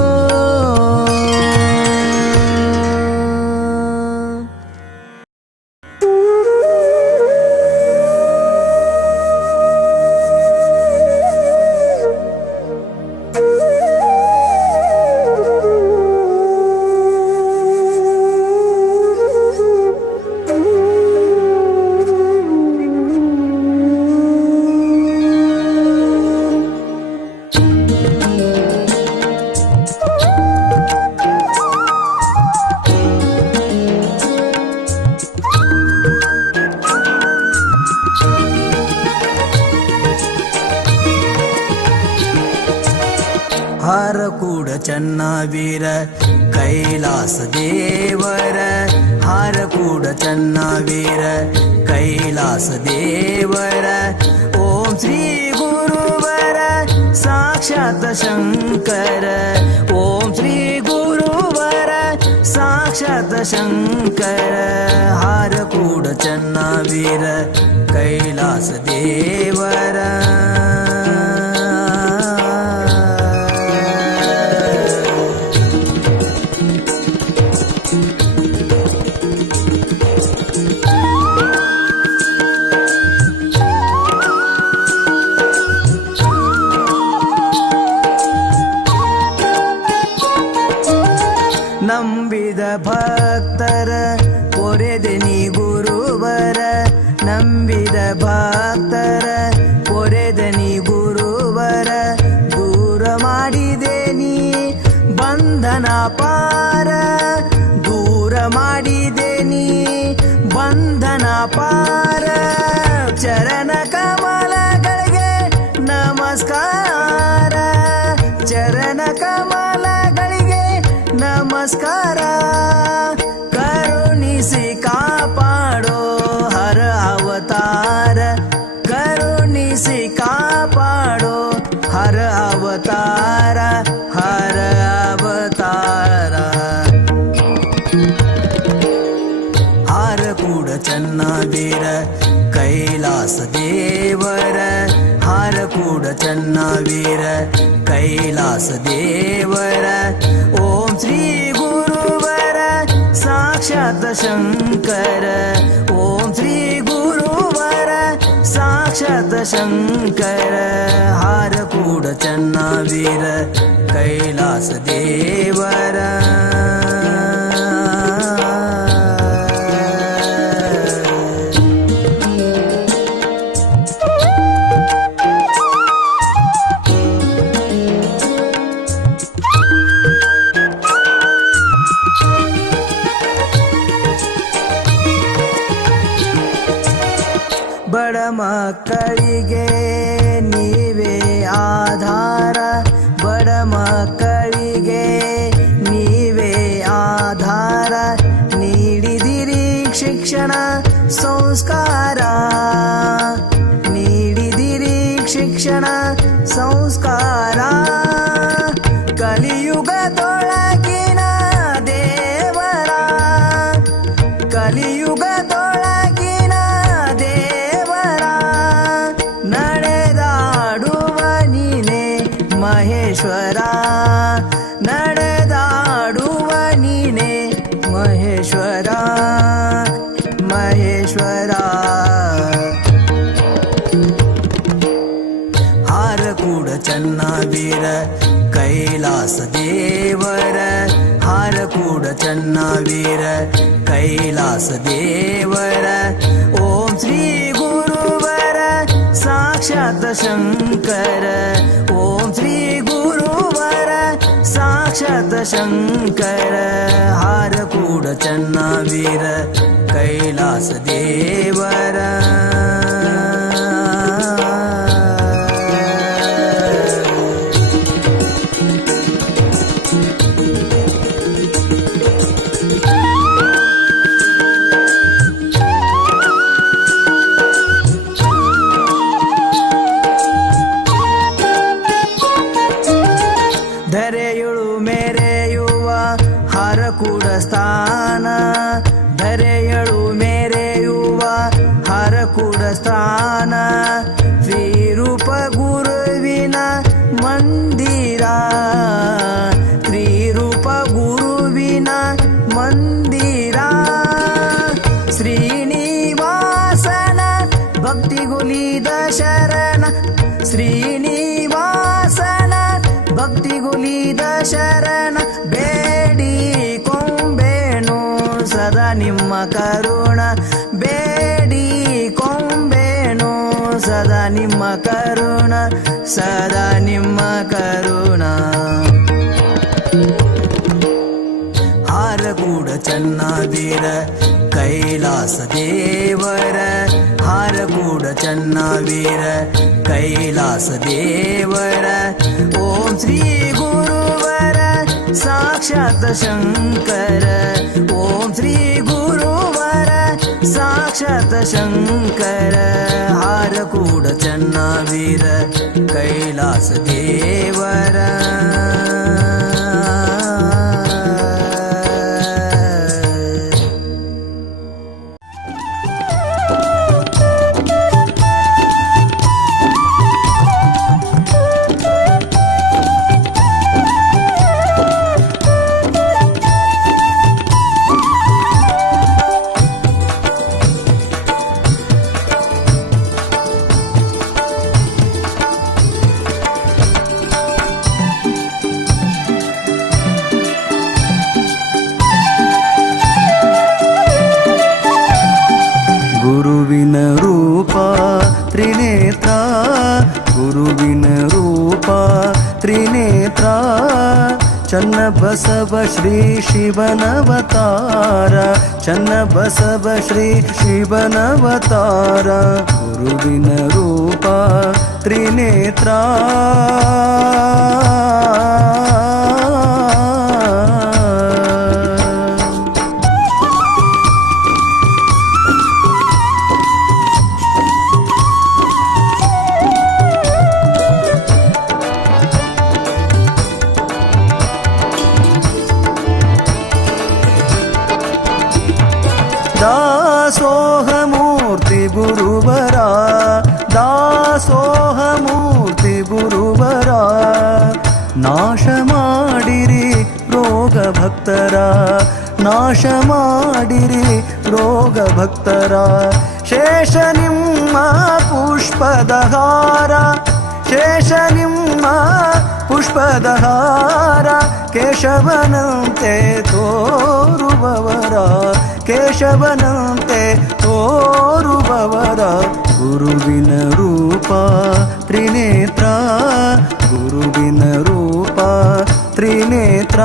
ಚನ್ನವೀರ ಕೈಲಾಸ ದೇವರ ಹಾರಕೂಡ ಚನ್ನವೀರ ಕೈಲಾಸ ದೇವರ ಓಂ ಶ್ರೀ ಗುರುವರ ಸಾಕ್ಷಾತ್ ಶಂಕರ ಓಂ ಶ್ರೀ ಗುರುವರ ಸಾಕ್ಷಾತ್ ಶಂಕರ ಹಾರಕೂಡ ಚನ್ನವೀರ ಕೈಲಾಸ ದೇವರ ನಂಬಿದ ಭಕ್ತರ ಪೊರೆದೆ ನೀ ಗುರುವರ ನಂಬಿದ ಭಕ್ತರ ಪೊರೆದೆ ನೀ ಗುರುವರ ದೂರ ಮಾಡಿದೆ ನೀ ಬಂಧನ ಪಾರ ದೂರ ಮಾಡಿದೆ ನೀ ಬಂಧನ ಪಾರ ಚರಣ ಕಮಲಗಳಿಗೆ ನಮಸ್ಕಾರ ಚರಣ ಕಮಲಗಳಿಗೆ ನಮಸ್ಕಾರ ಕರುಣಿಸಿ ಕಾಪಾಡೋ ಹರ ಅವತಾರ ಕರುಣಿಸಿ ಕಾಪಾಡೋ ಹರ ಅವತಾರ ಹರ ಅವತಾರ ಹಾರಕೂಡ ಚನ್ನವೀರ ಕೈಲಾಸ ದೇವರ ಹಾರಕೂಡ ಚನ್ನವೀರ ಕೈಲಾಸ ದೇವರ ಓಂ ಶ್ರೀ ಗುರುವರ ಸಾಕ್ಷಾತ್ ಶಂಕರ ಓಂ ಶ್ರೀ ಗುರುವರ ಸಾಕ್ಷಾತ್ ಶಂಕರ ಹಾರಕೂಡ ಚನ್ನವೀರ ಕೈಲಾಸ ದೇವರ ಬಡ ಮಕ್ಕಳಿಗೆ ನೀವೇ ಆಧಾರ ಬಡ ಮಕ್ಕಳಿಗೆ ನೀವೇ ಆಧಾರ ನೀಡಿದಿರಿ ಶಿಕ್ಷಣ ಸಂಸ್ಕಾರ ನೀಡಿದಿರಿ ಶಿಕ್ಷಣ ಸಂಸ್ಕಾರ ಕಲಿಯುಗದೊಳಗಿನ ದೇವರ ಕಲಿಯುಗದೊಳಗಿನ ದೇವರ ನಡೆದಾಡುವ ನೀನೆ ಮಹೇಶ್ವರ ನಡೆದಾಡುವ ನೀನೆ ಮಹೇಶ್ವರ ಮಹೇಶ್ವರ ಹಾರಕೂಡ ಚನ್ನವೀರ ಕೈಲಾಸ ದೇವರ ಹಾರಕೂಡ ಚನ್ನವೀರ ಕೈಲಾಸ ದೇವರ ಓಂ ಶ್ರೀ ಗುರುವರ ಸಾಕ್ಷಾತ್ ಶಂಕರ ಓಂ ಶ್ರೀ ಗುರುವರ ಸಾಕ್ಷಾತ್ ಶಂಕರ ಹಾರಕೂಡ ಚನ್ನವೀರ ಕೈಲಾಸ ದೇವರ ಧರೆಯುಳು ಮೆರೆಯುವ ಹರಕೂಡ ಸ್ಥಾನ ಧರೆಯಳು ಮೆರೆಯುವ ಹರಕೂಡ ಸ್ಥಾನ ಶ್ರೀರೂಪ ಗುರುವಿನ ಮಂದಿರ ಶ್ರೀರೂಪ ಗುರುವಿನ ಮಂದಿರ ಶ್ರೀನಿವಾಸನ ಭಕ್ತಿಗುಲಿದ ಶರಣ ಶ್ರೀನಿವಾಸನ ಭಕ್ತಿಗುಲಿದ ಶರಣ ಬೇಡಿ ಕೊಂಬೇನು ಸದಾ ನಿಮ್ಮ ಕರುಣ ಬೇಡಿ ಕೊಂಬೇನು ಸದಾ ನಿಮ್ಮ ಕರುಣ ಸದಾ ನಿಮ್ಮ ಕರುಣ ಹಾರಕೂಡ ಚನ್ನವೀರ ಕೈಲಾಸ ದೇವರ ಹಾರಕೂಡ ಚನ್ನವೀರ ಕೈಲಾಸ ದೇವರ ಓಂ ಶ್ರೀ ಗುರುವರ साक्षात् शङ्कर ॐ श्री गुरुवर साक्षात् शङ्कर हारकूड चन्नावीर कैलास देवर ಗುರುವಿನ ರೂಪ ತ್ರಿನೇತ್ರ ಗುರುವಿನ ರೂಪ ತ್ರಿನೇತ್ರ ಚನ್ನಬಸವ ಶ್ರೀ ಶಿವನವತಾರ ಚನ್ನಬಸವ ಶ್ರೀ ಶಿವನವತಾರ ಗುರುವಿನ ರೂಪ ತ್ರಿನೇತ್ರ ದಾಸೋಹಮೂರ್ತಿ ಗುರುವರ ದಾಸೋಹಮೂರ್ತಿ ಗುರುವರ ನಾಶ ಮಾಡಿರಿ ರೋಗ ಭಕ್ತರ ನಾಶ ಮಾಡಿರಿ ರೋಗ ಭಕ್ತರ ಶೇಷ ನಿಮ್ಮ ಪುಷ್ಪದ ಹಾರ ಶೇಷ ನಿಮ್ಮ ಪುಷ್ಪದ ಹಾರ ಕೇಶವನಂತೆ ತೋರುವವರ ಕೇಶವನಂತೆ ತೋರುವವರ ಗುರುವಿನ ರೂಪ ತ್ರಿನೇತ್ರ ಗುರುವಿನ ರೂಪ ತ್ರಿನೇತ್ರ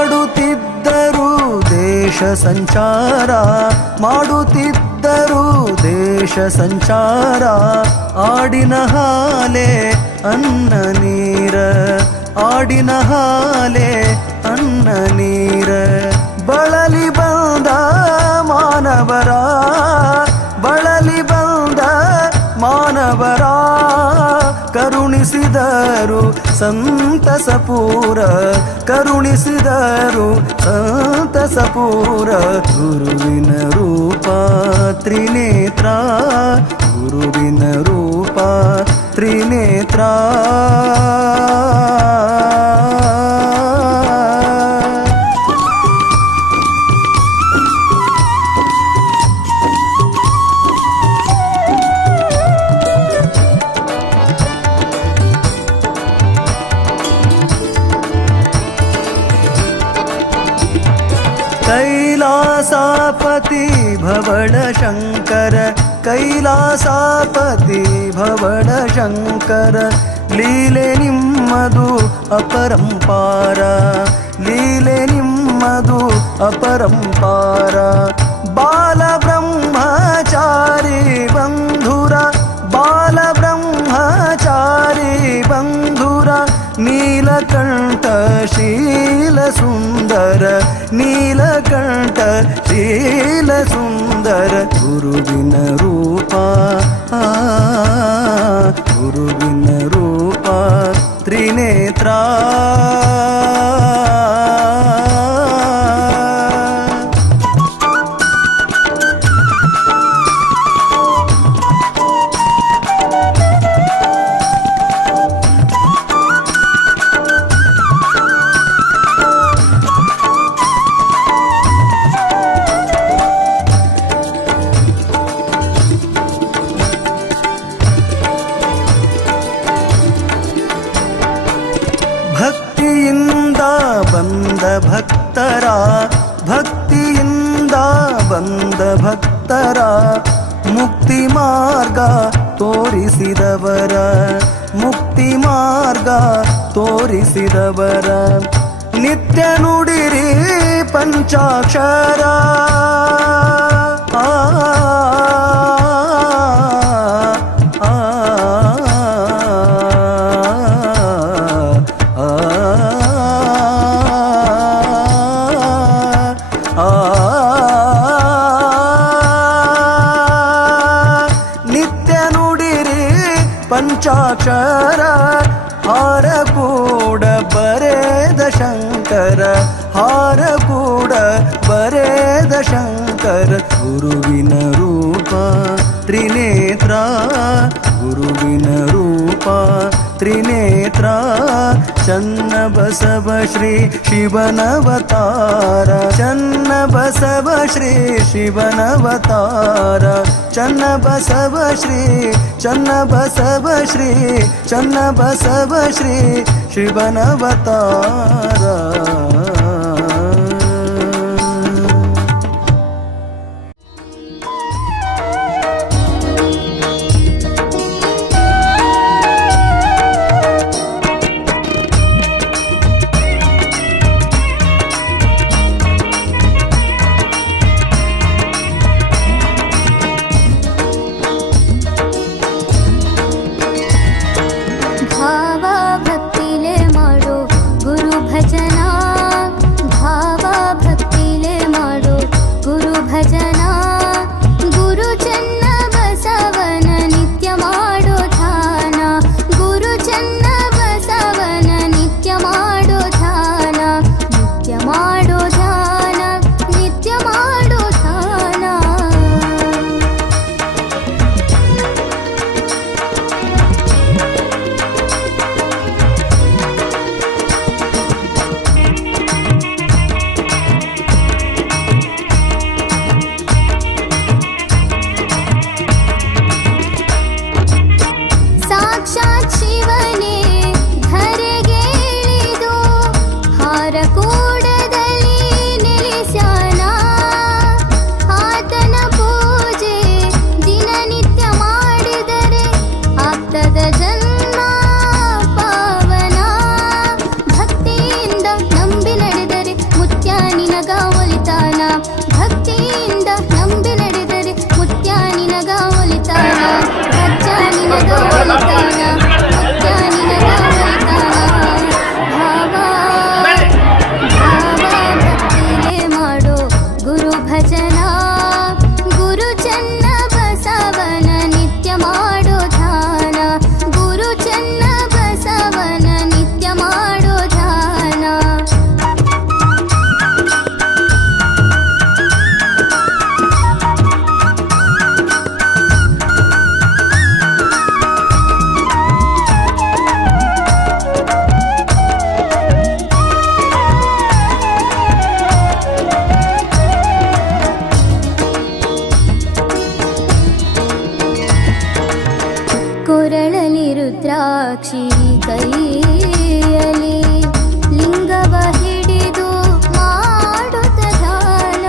ಮಾಡುತ್ತಿದ್ದರು ದೇಶ ಸಂಚಾರ ಮಾಡುತ್ತಿದ್ದರು ದೇಶ ಸಂಚಾರ ಆಡಿನ ಹಾಲೆ ಅನ್ನ ನೀರ ಆಡಿನ ಹಾಲೆ ಅನ್ನ ನೀರ ಬಳಲಿ ಬಂದ ಮಾನವರ ಬಳಲಿ ಬಂದ ಮಾನವರ ಕರುಣಿಸಿದರು ಸಂತಸಪೂರ ಕರುಣಿಸಿದರು ಸಂತಸಪೂರ ಗುರುವಿನ ರೂಪ ತ್ರಿನೇತ್ರ ಗುರುವಿನ ರೂಪ ತ್ರಿನೇತ್ರ कैलासापति भवड शंकर कैलासापति भवड शंकर ಲೀಲೆ ನಿಮ್ಮದು ಅಪರಂಪಾರ ಲೀಲೆ ನಿಮ್ಮದು ಅಪರಂಪಾರ ಬಾಲ ಬ್ರಹ್ಮಚಾರಿ ಬಂಧುರ ಬಾಲ ಬ್ರಹ್ಮಚಾರಿ ಬಂಧುರ ನೀಲಕಂಠ ಶೀಲ ಸುಂದರ ನೀಲಕಂಠ ಶೀಲ ಸುಂದರ ಗುರುವಿನ ರೂಪ ಗುರುವಿನ ರೂಪ ತ್ರಿನೇತ್ರ ಬಂದ ಭಕ್ತರ ಮುಕ್ತಿ ಮಾರ್ಗ ತೋರಿಸಿದವರ ಮುಕ್ತಿ ಮಾರ್ಗ ತೋರಿಸಿದವರ ನಿತ್ಯ ನುಡಿರಿ ಪಂಚಾಕ್ಷರ ಆ ಆ ನಿತ್ಯ ನುಡಿರಿ ಪಂಚಾಕ್ಷರ ಹಾರ ಕೂಡ ಬರೆದ ಶಂಕರ ಹಾರ ಕೂಡ ಬರೆದ ಶಂಕರ ಗುರುವಿನ ರೂಪ ತ್ರಿನೇತ್ರ ಗುರುವಿನ ರೂಪ ತ್ರಿನೇತ್ರ ಚನ್ನ ಬಸವ ಶ್ರೀ ಶಿವನವತಾರ ಚನ್ನ ಬಸವ ಶ್ರೀ ಶಿವನವತಾರ ಚನ್ನ ಬಸವ ಶ್ರೀ ಚನ್ನ ಬಸವ ಶ್ರೀ ಚನ್ನ ಬಸವ ಶ್ರೀ ಶಿವನವತಾರ ಭಾವ ಭಕ್ತಿಲೆ ಮಾಡೋ ಗುರು ಭಜನಾ ಭಾವ ಭಕ್ತಿಲೆ ಮಾಡೋ ಗುರು ಭಜನಾ ಗುರು ಚನ್ನ ಬಸವನ ನಿತ್ಯ ಮಾಡೋ ಧ್ಯಾನ ಗುರು ಚನ್ನ ಬಸವನ ನಿತ್ಯ ಮಾಡೋ ಧ್ಯಾನ ನಿತ್ಯ ಮಾಡೋ ಧ್ಯಾನ ನಿತ್ಯ ಮಾಡೋ ಧ್ಯಾನ ಸಾಕ್ಷಾತ್ ಶಿವನೇ ಧರೆಗೆ ಇಳಿದು ಹಾರಕೂಡದಲ್ಲಿ ನೆಲೆಸ್ಯಾನ ಆತನ ಪೂಜೆ ದಿನನಿತ್ಯ ಮಾಡಿದರೆ ಆಗ್ತದ ಜನ್ಮ ಪಾವನ ಭಕ್ತಿಯಿಂದ ನಂಬಿ ನಡೆದರೆ ಮುತ್ಯ ನಿನಗ ಒಲಿತಾನ ಭಕ್ತಿಯಿಂದ ನಂಬಿ ನಡೆದರೆ ಮುತ್ಯ ನಿನಗ ಒಲಿತಾನ ಭಕ್ತ ನಿನಗ ಒಲಿತಾನ ಭಕ್ತ ನಿನಗ ಒಲಿತಾನ ಭಾವ ಭಾವ ಭಕ್ತಿಲೆ ಮಾಡೋ ಗುರು ಭಜನಾ ಗುರು ಚನ್ನ ಬಸವನ ನಿತ್ಯ ಮಾಡೋ ಧ್ಯಾನ ಗುರು ಚನ್ನ ಬಸವನ ನಿತ್ಯ ಮಾಡೋ ಧ್ಯಾನ ಕೊರಳಲಿ ರುದ್ರಾಕ್ಷಿ ಕೈಯಲ್ಲಿ ಲಿಂಗವ ಹಿಡಿದು ಮಾಡುತ್ತ ಧ್ಯಾನ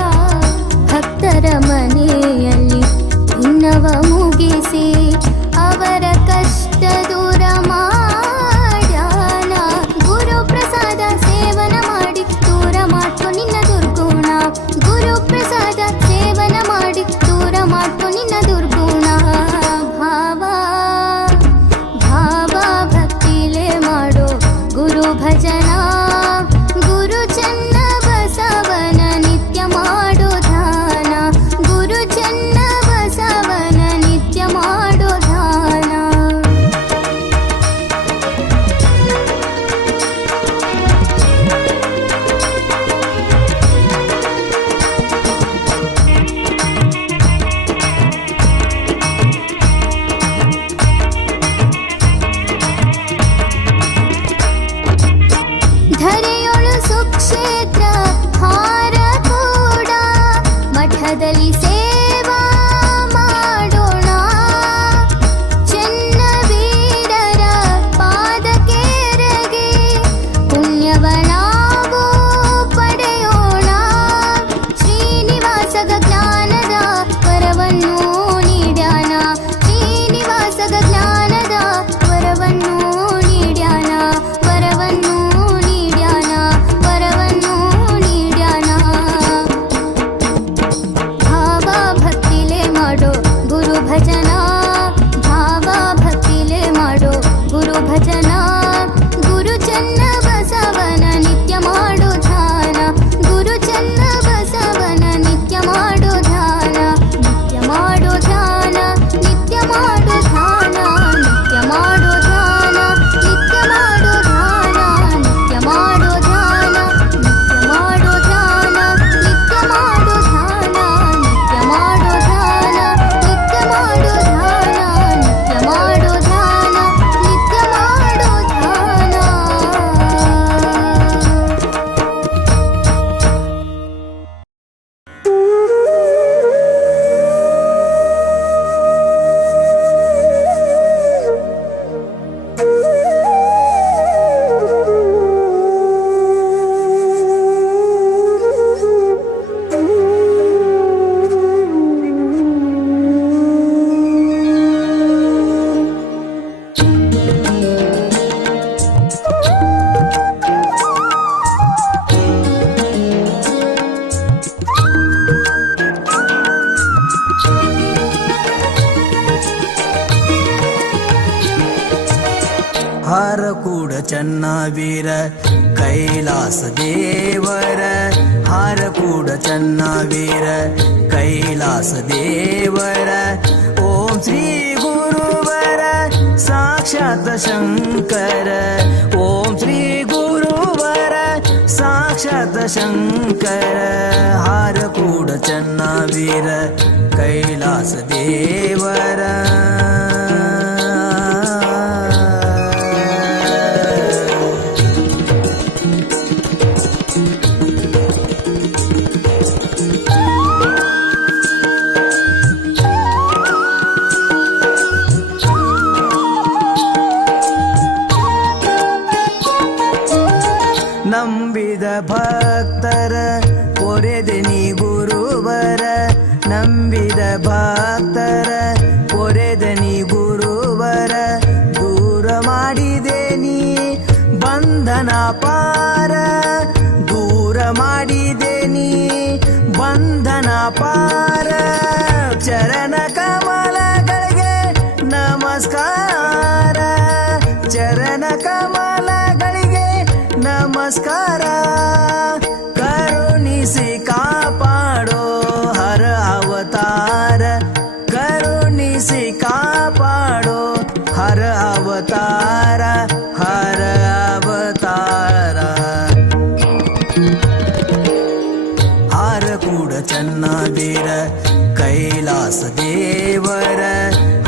ಭಕ್ತರ ಮನೆಯಲ್ಲಿ ಇನ್ನವ ಮುಗಿಸಿ ಅವರ ಕಷ್ಟ ದೂರ ಮಾಡ್ಯಾನ ಗುರು ಪ್ರಸಾದ ಸೇವನ ಮಾಡಿ ದೂರ ಮಾಡ್ಕೊ ನಿನ್ನ ದುರ್ಗುಣ ಗುರು ಪ್ರಸಾದ ಸೇವನ ಮಾಡಿ ದೂರ ಮಾಡ್ಕೊ ನಿನ್ನ ದುರ್ಗುಣ ಭಾವ ಭಾವ ಭಕ್ತಿಲೆ ಮಾಡೋ ಗುರು ಭಜನಾ ಗುರು ಚನ್ನ ಬಸವನ ನಿತ್ಯ ಮಾಡೋ ಧ್ಯಾನ ಗುರು ಚನ್ನ ಬಸವನ ನಿತ್ಯ ಮಾಡೋ ಧ್ಯಾನ ಧರೆಯೊಳು ಸುಕ್ಷೇತ್ರ ಹಾರ ಕೂಡ ಮಠದಲ್ಲಿ ಸೇವಾ ಮಾಡೋಣ ಚೆನ್ನ ವೀರರ ಪಾದಕೇರಗೆ ಪುಣ್ಯವ ನಾವು ಪಡೆಯೋಣ ಶ್ರೀನಿವಾಸಗ ಜ್ಞಾನ ಹಾರಕೂಡ ಚನ್ನವೀರ ಕೈಲಾಸ ದೇವರ ಹಾರಕೂಡ ಚನ್ನವೀರ ಕೈಲಾಸ ದೇವರ ಓಂ ಶ್ರೀ ಗುರುವರ ಸಾಕ್ಷಾತ್ ಶಂಕರ ಓಂ ಶ್ರೀ ಗುರುವರ ಸಾಕ್ಷಾತ್ ಶಂಕರ ಹಾರಕೂಡ ಚನ್ನವೀರ ಕೈಲಾಸ ದೇವರ ನಂಬಿದ ಭಕ್ತರ ಪೊರೆದೆನಿ ಗುರುವರ ನಂಬಿದ ಭಕ್ತರ ಪೊರೆದನಿ ಗುರುವರ ದೂರ ಮಾಡಿದೇನಿ ಬಂಧನ ಪಾರ ದೂರ ಮಾಡಿದೇನಿ ಬಂಧನ ಪಾರ ಚರಣ ಕಮಲಗಳಿಗೆ ನಮಸ್ಕಾರ ಚರಣ ಕಮಲಗಳಿಗೆ ನಮಸ್ಕಾರ ಕರುಣಿಸಿ ಕಾಪಾಡೋ ಹರ ಅವತಾರ ಕರುಣಿಸಿ ಕಾಪಾಡೋ ಹರ ಅವತಾರ ಹರ ಅವತಾರ ಹಾರಕೂಡ ಚನ್ನವೀರ ಕೈಲಾಸ ದೇವರ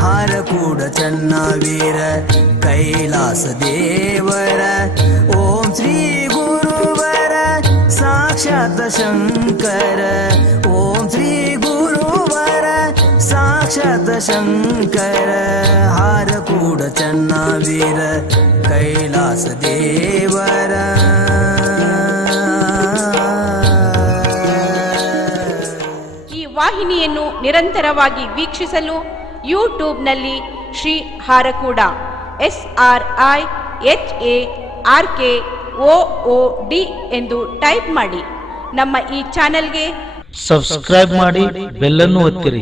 ಹಾರಕೂಡ ಚನ್ನವೀರ ಕೈಲಾಸ ದೇವರ ಓಂ ಶ್ರೀ ಗುರುವರ ಸಾಕ್ಷಾತ್ ಶಂಕರ ಓಂ ಶ್ರೀ ಗುರುವರ ಸಾಕ್ಷಾತ್ ಶಂಕರ ಹಾರಕೂಡ ಚನ್ನವೀರ ಕೈಲಾಸ ದೇವರ ಈ ವಾಹಿನಿಯನ್ನು ನಿರಂತರವಾಗಿ ವೀಕ್ಷಿಸಲು ಯೂಟ್ಯೂಬ್ನಲ್ಲಿ ಶ್ರೀ ಹಾರಕೂಡ SRIHARKOOD ಎಂದು ಟೈಪ್ ಮಾಡಿ. ನಮ್ಮ ಈ ಚಾನೆಲ್ಗೆ ಸಬ್ಸ್ಕ್ರೈಬ್ ಮಾಡಿ, ಬೆಲ್ ಅನ್ನು ಒತ್ತಿರಿ.